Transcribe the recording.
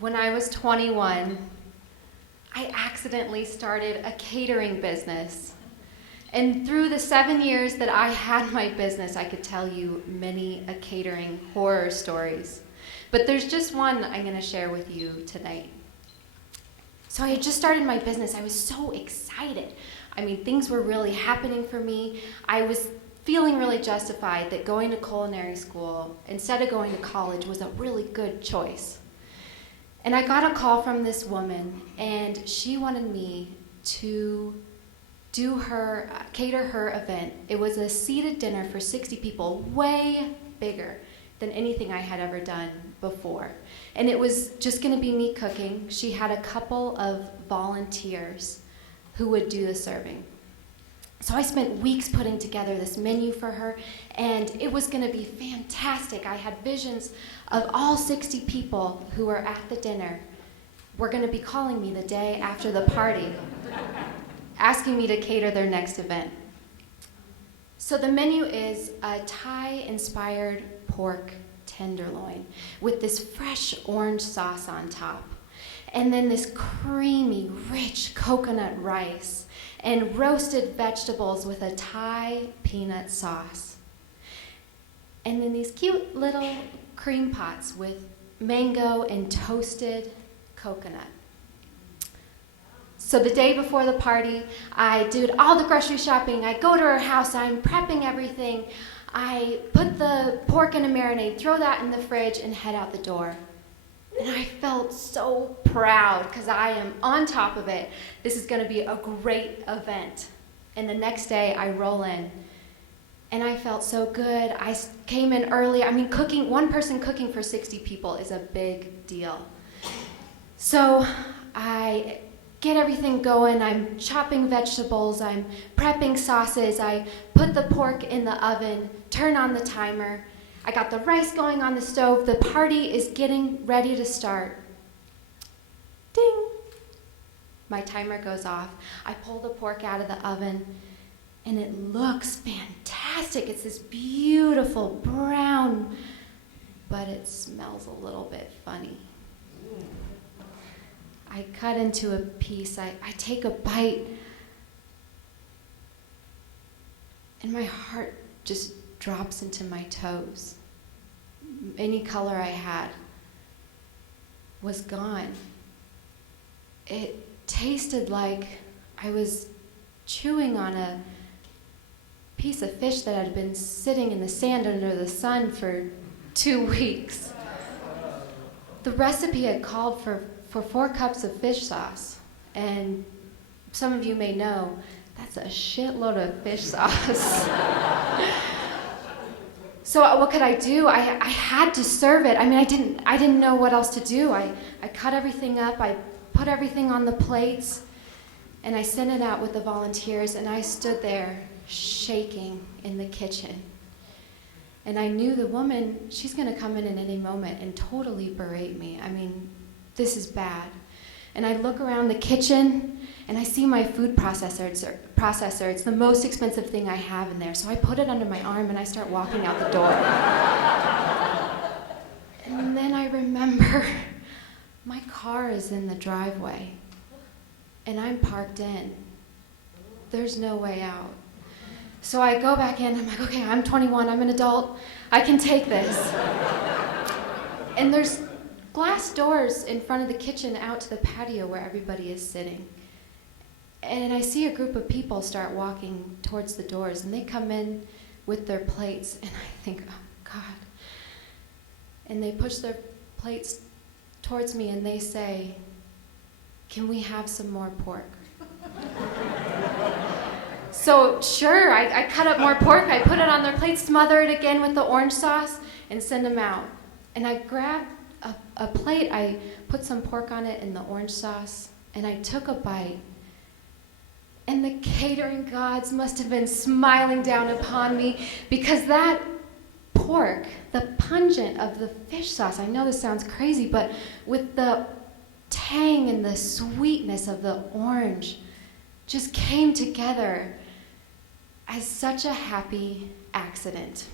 When I was 21, I accidentally started a catering business. And through the 7 years that I had my business, I could tell you many catering horror stories. But there's just one I'm going to share with you tonight. So I had just started my business. I was so excited. I mean, things were really happening for me. I was feeling really justified that going to culinary school instead of going to college was a really good choice. And I got a call from this woman, and she wanted me to cater her event. It was a seated dinner for 60 people, way bigger than anything I had ever done before. And it was just going to be me cooking. She had a couple of volunteers who would do the serving. So I spent weeks putting together this menu for her, and it was going to be fantastic. I had visions of all 60 people who were at the dinner were going to be calling me the day after the party, asking me to cater their next event. So the menu is a Thai-inspired pork tenderloin with this fresh orange sauce on top, and then this creamy, rich coconut rice and roasted vegetables with a Thai peanut sauce. And then these cute little cream pots with mango and toasted coconut. So the day before the party, I did all the grocery shopping. I go to her house, I'm prepping everything. I put the pork in a marinade, throw that in the fridge, and head out the door. And I felt so proud because I am on top of it. This is going to be a great event. And the next day I roll in and I felt so good. I came in early. I mean, one person cooking for 60 people is a big deal. So I get everything going. I'm chopping vegetables. I'm prepping sauces. I put the pork in the oven, turn on the timer. I got the rice going on the stove. The party is getting ready to start. Ding! My timer goes off. I pull the pork out of the oven, and it looks fantastic. It's this beautiful brown, but it smells a little bit funny. I cut into a piece. I take a bite, and my heart just drops into my toes. Any color I had was gone. It tasted like I was chewing on a piece of fish that had been sitting in the sand under the sun for 2 weeks. The recipe had called for 4 cups of fish sauce, and some of you may know that's a shitload of fish sauce. So what could I do? I had to serve it. I mean, I didn't know what else to do. I cut everything up. I put everything on the plates, and I sent it out with the volunteers, and I stood there shaking in the kitchen. And I knew the woman, she's going to come in at any moment and totally berate me. I mean, this is bad. And I look around the kitchen, and I see my food processor. It's the most expensive thing I have in there. So I put it under my arm, and I start walking out the door. And then I remember my car is in the driveway, and I'm parked in. There's no way out. So I go back in. I'm like, okay, I'm 21. I'm an adult. I can take this. And there's glass doors in front of the kitchen out to the patio where everybody is sitting. And I see a group of people start walking towards the doors, and they come in with their plates, and I think, oh, God. And they push their plates towards me, and they say, can we have some more pork? So sure, I cut up more pork, I put it on their plate, smother it again with the orange sauce, and send them out. And I grabbed a plate, I put some pork on it in the orange sauce, and I took a bite. And the catering gods must have been smiling down upon me, because that pork, the pungent of the fish sauce, I know this sounds crazy, but with the tang and the sweetness of the orange, just came together as such a happy accident.